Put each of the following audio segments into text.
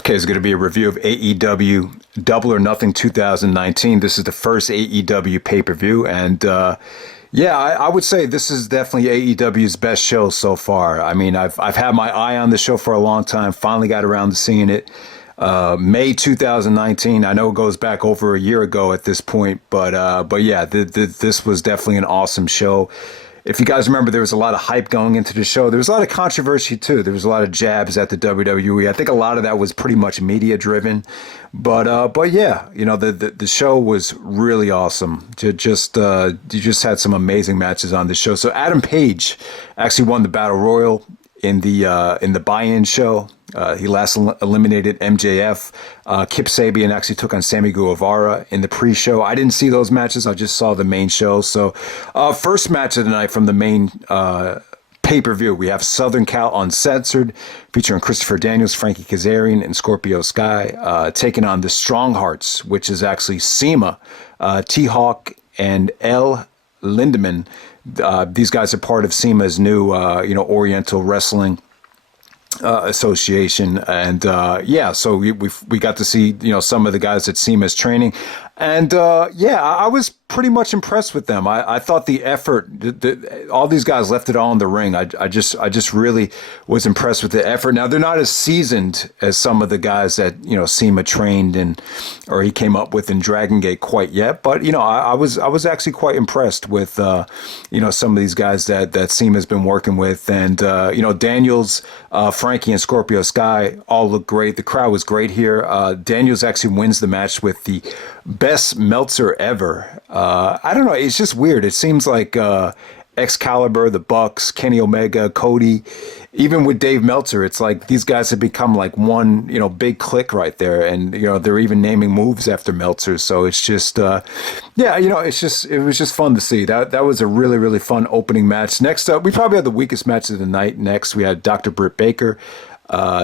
Okay, it's going to be a review of AEW Double or Nothing 2019. This is the first AEW pay-per-view, and I would say this is definitely AEW's best show so far. I mean, I've had my eye on the show for a long time. Finally got around to seeing it. May 2019. I know it goes back over a year ago at this point, but yeah, this was definitely an awesome show. If you guys remember, there was a lot of hype going into the show. There was a lot of controversy, too. There was a lot of jabs at the WWE. I think a lot of that was pretty much media-driven. But yeah, you know, the show was really awesome. You just had some amazing matches on the show. So Adam Page actually won the Battle Royal in the buy-in show. He last eliminated MJF. Kip Sabian actually took on Sammy Guevara in the pre-show. I didn't see those matches. I just saw the main show. So first match of the night from the main pay-per-view, we have Southern Cal Uncensored, featuring Christopher Daniels, Frankie Kazarian, and Scorpio Sky, taking on the Strong Hearts, which is actually SEMA, T-Hawk, and L. Lindemann. These guys are part of SEMA's new, Oriental Wrestling Association, and so we got to see some of the guys at SEMA's training, and I was pretty much impressed with them. I thought the effort, all these guys left it all in the ring. I just really was impressed with the effort. Now they're not as seasoned as some of the guys that SEMA trained or he came up with in Dragon Gate quite yet, but I was actually quite impressed with some of these guys that SEMA's been working with, and Daniels, Frankie, and Scorpio Sky all look great. The crowd was great here. Daniels actually wins the match with the best Meltzer ever. I don't know. It's just weird. It seems like Excalibur, the Bucks, Kenny Omega, Cody, even with Dave Meltzer, it's like these guys have become like one, big clique right there. And, they're even naming moves after Meltzer. So it's just, it was just fun to see. That was a really, really fun opening match. Next up, we probably had the weakest match of the night. Next, we had Dr. Britt Baker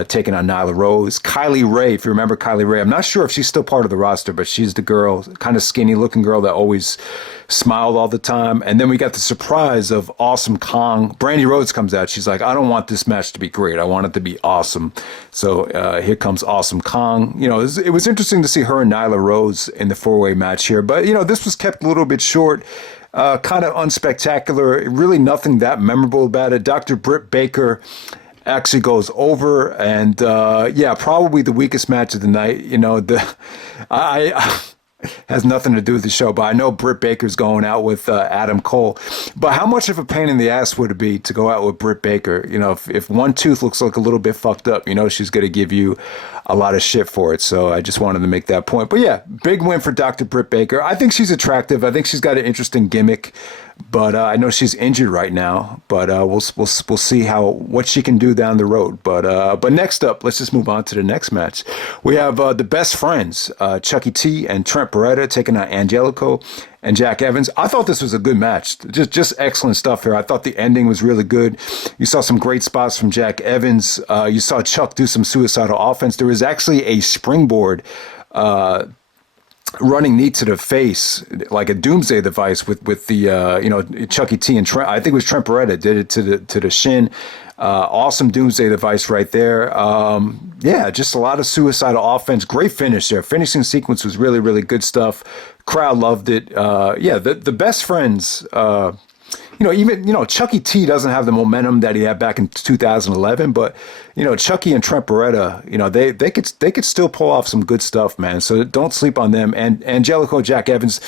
taking on Nyla Rhodes. Kylie Ray, if you remember Kylie Ray, I'm not sure if she's still part of the roster, but she's the girl, kind of skinny looking girl that always smiled all the time. And then we got the surprise of Awesome Kong. Brandy Rhodes comes out. She's like, I don't want this match to be great. I want it to be awesome. So here comes Awesome Kong. It was interesting to see her and Nyla Rhodes in the four-way match here. But, this was kept a little bit short. Kind of unspectacular. Really nothing that memorable about it. Dr. Britt Baker actually goes over, and probably the weakest match of the night. I has nothing to do with the show, but I know Britt Baker's going out with Adam Cole. But how much of a pain in the ass would it be to go out with Britt Baker? If one tooth looks like a little bit fucked up, she's going to give you a lot of shit for it. So I just wanted to make that point. But yeah, big win for Dr. Britt Baker. I think she's attractive. I think she's got an interesting gimmick. But I know she's injured right now. But we'll see what she can do down the road. But next up, let's just move on to the next match. We have the best friends, Chucky T and Trent Beretta, taking on Angelico and Jack Evans. I thought this was a good match. Just excellent stuff here. I thought the ending was really good. You saw some great spots from Jack Evans. You saw Chuck do some suicidal offense. There was actually a springboard running knee to the face, like a doomsday device with the Chucky T and Trent. I think it was Trent Beretta did it to the shin. Awesome doomsday device right there. Just a lot of suicidal offense. Great finish there. Finishing sequence was really, really good stuff. Crowd loved it. The best friends. Chucky T doesn't have the momentum that he had back in 2011, but Chucky and Trent Beretta, they could still pull off some good stuff, man. So don't sleep on them. And Angelico, Jack Evans,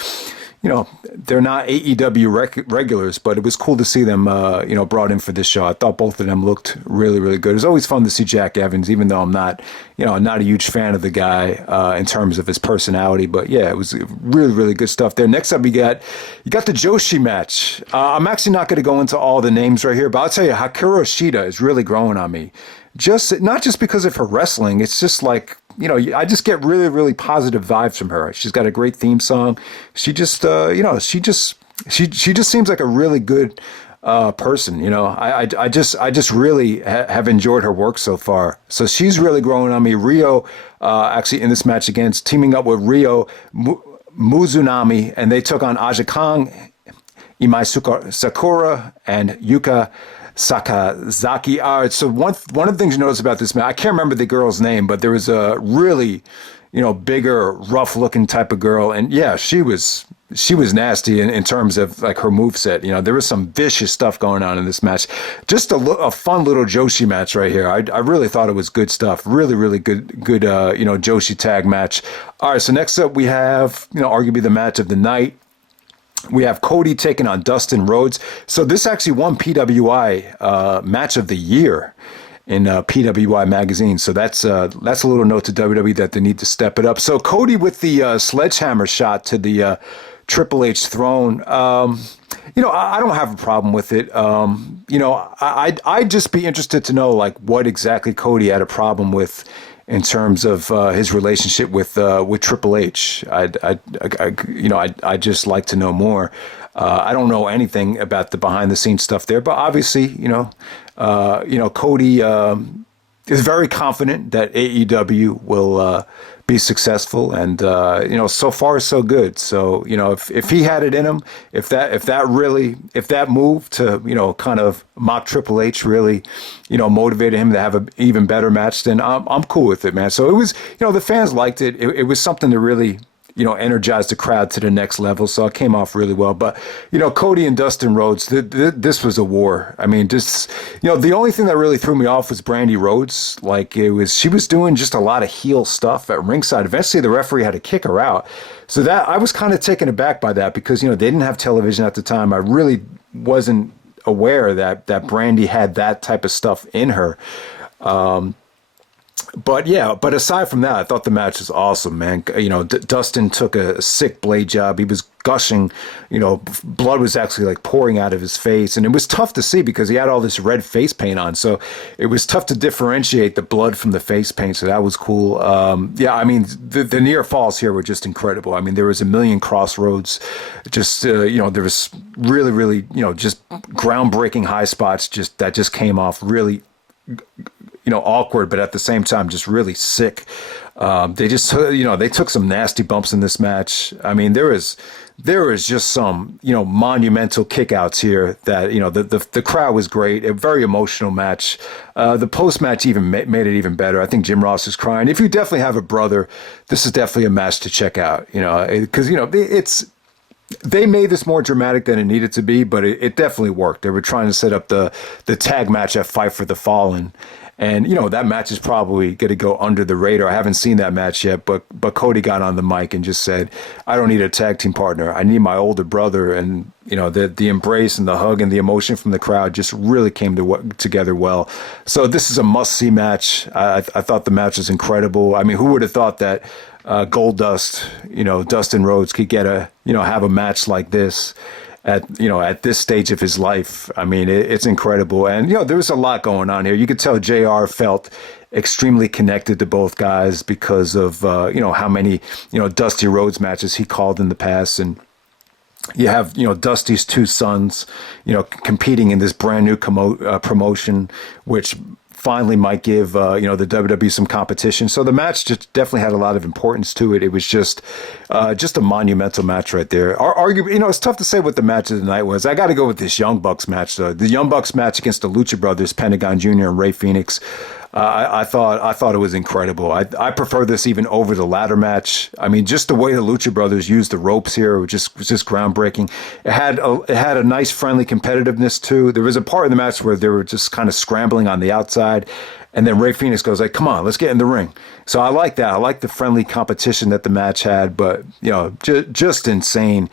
they're not AEW regulars, but it was cool to see them, brought in for this show. I thought both of them looked really, really good. It was always fun to see Jack Evans, even though I'm not a huge fan of the guy in terms of his personality. But yeah, it was really, really good stuff there. Next up, you got the Joshi match. I'm actually not going to go into all the names right here, but I'll tell you, Hikaru Shida is really growing on me. Not just because of her wrestling. It's just like, I just get really, really positive vibes from her. She's got a great theme song. She just, she just seems like a really good person. I just really have enjoyed her work so far. So she's really growing on me. Riho, actually in this match against, teaming up with Riho, Muzunami, and they took on Aja Kong, Imai Sakura, and Yuka. Sakazaki. All right, so one of the things you notice about this match, I can't remember the girl's name, but there was a really, bigger, rough looking type of girl, and yeah, she was nasty in terms of like her moveset. There was some vicious stuff going on in this match. Just a fun little Joshi match right here. I really thought it was good stuff. Really, really good Joshi tag match. All right, so next up we have, arguably the match of the night. We have Cody taking on Dustin Rhodes. So this actually won PWI match of the year in PWI magazine. So that's a little note to WWE that they need to step it up. So Cody with the sledgehammer shot to the Triple H throne. I don't have a problem with it. I'd just be interested to know like what exactly Cody had a problem with in terms of his relationship with Triple H. I'd just like to know more. I don't know anything about the behind the scenes stuff there, but obviously, Cody is very confident that AEW will be successful, and so far so good. So if he had it in him, if that move to kind of mock Triple H really motivated him to have an even better match, then I'm cool with it, man. So it was the fans liked it. It was something to really energized the crowd to the next level. So it came off really well. But, Cody and Dustin Rhodes, this was a war. I mean, just, the only thing that really threw me off was Brandy Rhodes. Like she was doing just a lot of heel stuff at ringside. Eventually the referee had to kick her out. So that I was kind of taken aback by that because, they didn't have television at the time. I really wasn't aware that Brandy had that type of stuff in her. But aside from that, I thought the match was awesome, man. Dustin took a sick blade job. He was gushing, blood was actually like pouring out of his face. And it was tough to see because he had all this red face paint on. So it was tough to differentiate the blood from the face paint. So that was cool. The near falls here were just incredible. I mean, there was a million crossroads. Just, there was really, really, just groundbreaking high spots that just came off really awkward, but at the same time, just really sick. They just, they took some nasty bumps in this match. I mean, there was just some, monumental kickouts here that, the crowd was great. A very emotional match. The post match even made it even better. I think Jim Ross was crying. If you definitely have a brother, this is definitely a match to check out, because, they made this more dramatic than it needed to be, but it definitely worked. They were trying to set up the tag match at Fight for the Fallen. And, that match is probably going to go under the radar. I haven't seen that match yet, but Cody got on the mic and just said, I don't need a tag team partner. I need my older brother. And, the embrace and the hug and the emotion from the crowd just really came together well. So this is a must-see match. I thought the match was incredible. I mean, who would have thought that Goldust, Dustin Rhodes could have a match like this at this stage of his life. I mean, it's incredible. And, there was a lot going on here. You could tell JR felt extremely connected to both guys because of, how many, Dusty Rhodes matches he called in the past. And you have, Dusty's two sons, competing in this brand new promotion, which finally might give, the WWE some competition. So the match just definitely had a lot of importance to it. It was just a monumental match right there. Arguably, it's tough to say what the match of the night was. I got to go with this Young Bucks match, though. The Young Bucks match against the Lucha Brothers, Pentagon Jr. and Rey Fenix. I thought it was incredible. I prefer this even over the ladder match. I mean, just the way the Lucha Brothers used the ropes here was just groundbreaking. It had a nice friendly competitiveness too. There was a part in the match where they were just kind of scrambling on the outside, and then Rey Fenix goes like, "Come on, let's get in the ring." So I like that. I like the friendly competition that the match had, but just insane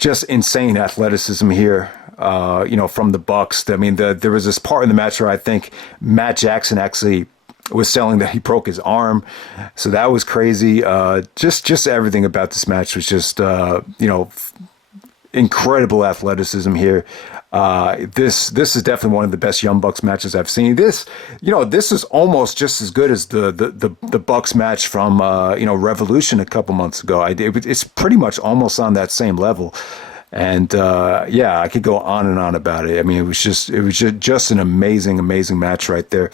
athleticism here. From the Bucks. I mean, there was this part in the match where I think Matt Jackson actually was selling that he broke his arm. So that was crazy. Just everything about this match was just, incredible athleticism here. This is definitely one of the best Young Bucks matches I've seen. This is almost just as good as the Bucks match from, Revolution a couple months ago. It's pretty much almost on that same level. And I could go on and on about it. I mean, it was just an amazing match right there.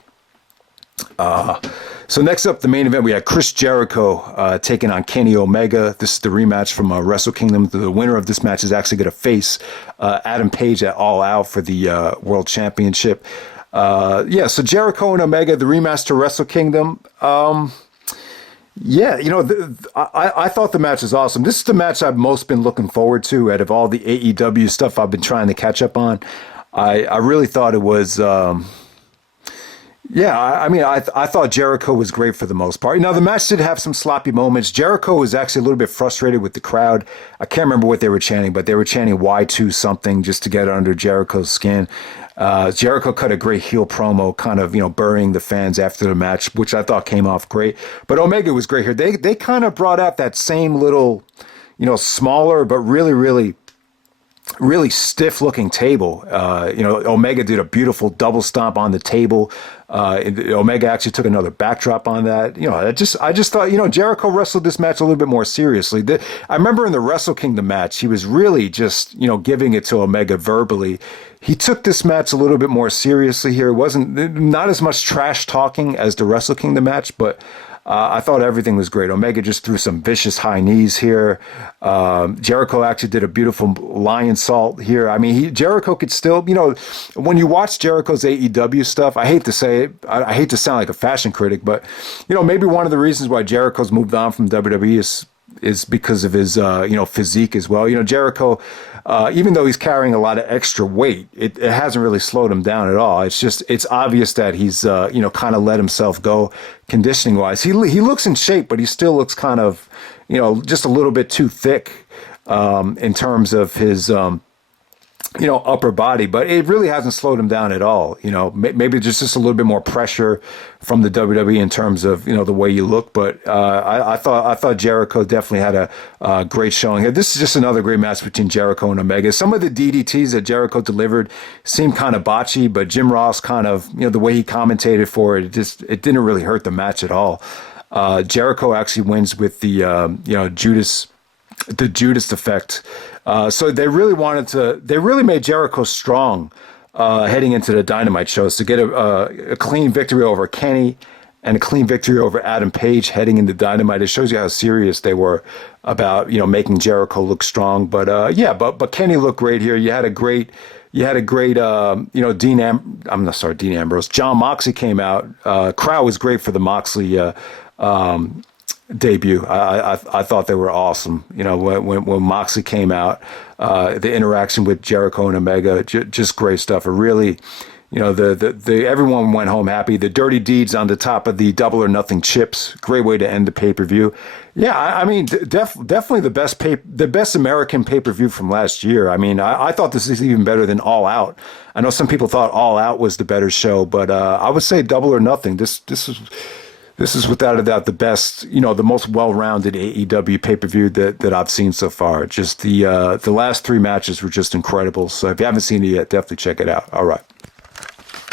So next up, the main event, we had Chris Jericho taking on Kenny Omega. This is the rematch from Wrestle Kingdom. The winner of this match is actually going to face Adam Page at All Out for the World Championship. So Jericho and Omega, the rematch to Wrestle Kingdom. I thought the match was awesome. This is the match I've most been looking forward to out of all the AEW stuff I've been trying to catch up on. I really thought it was... I thought Jericho was great for the most part. Now, the match did have some sloppy moments. Jericho was actually a little bit frustrated with the crowd. I can't remember what they were chanting, but they were chanting Y2 something just to get under Jericho's skin. Jericho cut a great heel promo, kind of, burying the fans after the match, which I thought came off great. But Omega was great here. They kind of brought out that same little, smaller, but really, really, really stiff looking table. Omega did a beautiful double stomp on the table. Omega actually took another backdrop on that. I just thought, Jericho wrestled this match a little bit more seriously. I remember in the Wrestle Kingdom match, he was really just, giving it to Omega verbally. He took this match a little bit more seriously here. It wasn't not as much trash talking as the Wrestle Kingdom match, but I thought everything was great. Omega just threw some vicious high knees here. Jericho actually did a beautiful lion salt here. I mean, Jericho could still, when you watch Jericho's AEW stuff, I hate to say it, I hate to sound like a fashion critic, but, maybe one of the reasons why Jericho's moved on from WWE is because of his, physique as well. Jericho, even though he's carrying a lot of extra weight, it hasn't really slowed him down at all. It's obvious that he's, kind of let himself go conditioning wise. He looks in shape, but he still looks kind of, just a little bit too thick, in terms of his, upper body, but it really hasn't slowed him down at all. Maybe just a little bit more pressure from the WWE in terms of, the way you look. But I thought Jericho definitely had a great showing here. This is just another great match between Jericho and Omega. Some of the DDTs that Jericho delivered seemed kind of botchy, but Jim Ross kind of, the way he commentated for it, it didn't really hurt the match at all. Jericho actually wins with the, the Judas effect. So they really made Jericho strong heading into the Dynamite shows to get a clean victory over Kenny and a clean victory over Adam Page heading into Dynamite. It shows you how serious they were about, making Jericho look strong. But but Kenny looked great here. You had a great, Dean Ambrose. John Moxley came out. Crowd was great for the Moxley debut. I thought they were awesome. When Moxley came out, the interaction with Jericho and Omega, just great stuff. It really, the everyone went home happy. The Dirty Deeds on the top of the Double or Nothing chips, great way to end the pay-per-view. Yeah, I mean, definitely the best American pay-per-view from last year. I mean, I thought this is even better than All Out. I know some people thought All Out was the better show, but I would say Double or Nothing. This is without a doubt the best, the most well-rounded AEW pay-per-view that I've seen so far. Just the last three matches were just incredible. So if you haven't seen it yet, definitely check it out. All right.